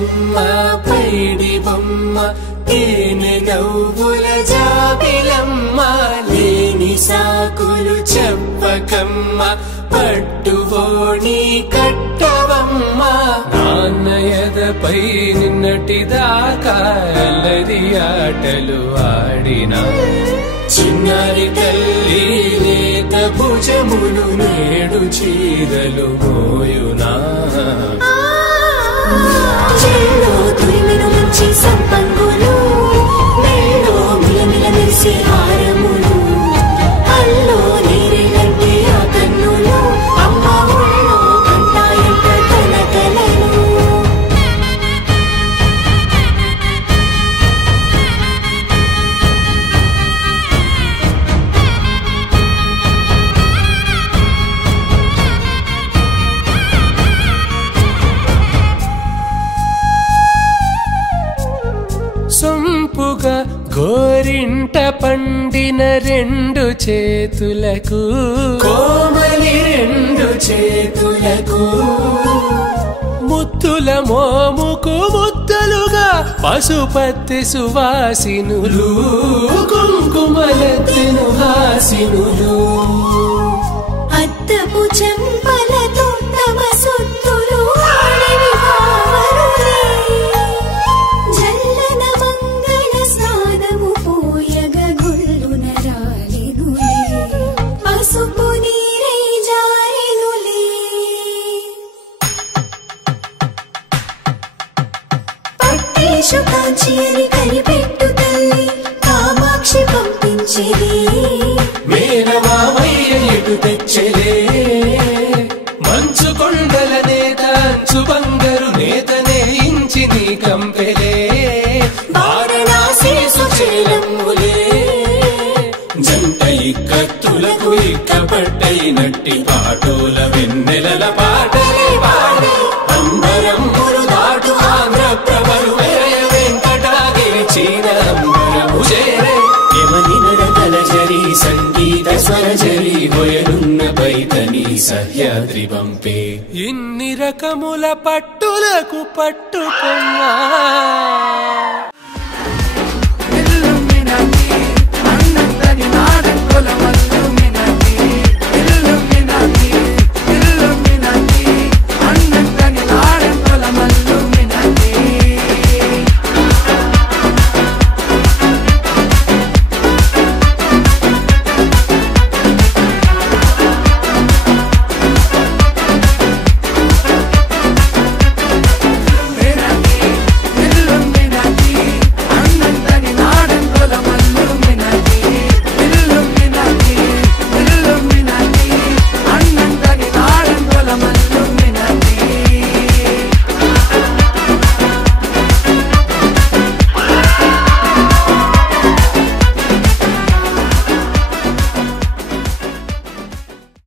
బుల్లమ్మ పైడి బొమ్మ తేనె నవ్వుల జాబిలమ్మ లేని సాకులు చెప్పకమ్మ పట్టువోణి కట్టవమ్మ నాన్నయదపై నిన్నటిదాకా అల్లరి ఆటలు ఆడినా చిన్నారి తల్లి లేత భుజములు నేడు చీరలు మోయునా చెల్లో తురిమిన మంచి సంపంగులు మెల్లో మిలమిల మెరిసే హారములు అల్లో నీరెళ్ళంటే ఆ కన్నులు అమ్మ ఒళ్ళో కంటాయంట కలకలను సొంపుగా గోరింట పండిన రెండు చేతులకు కోమలి రెండు చేతులకు ముత్తుల మోముకు ముద్దలుగా పశుపతి సువాసినులు కుంకుమలెత్తిను హాసినులు అద్దపు చెంపలతో తమ సొత్తులు కాంచి అని కనిపెట్టు తల్లి కామాక్షి పంపించేది మేనమామయ్య ఎటు తెచ్చలే మంచు కొండల నేత అంచు బంగారు నేతనే ఇంచి నీ కంపెలే వారణాసి సుచేలమ్ములే జంట ఇక్కత్తులకు ఇక్కపట్టైనట్టి పాటోల వెన్నెలల పాటలే పాడే అంబరమ్ములు దాటు ఆంధ్ర ప్రభలు సంగీత స్వరజరి హొయలున్న పైతని సహ్యాద్రి పంపే ఇన్ని రకముల పట్టులకు పట్టుకున్నా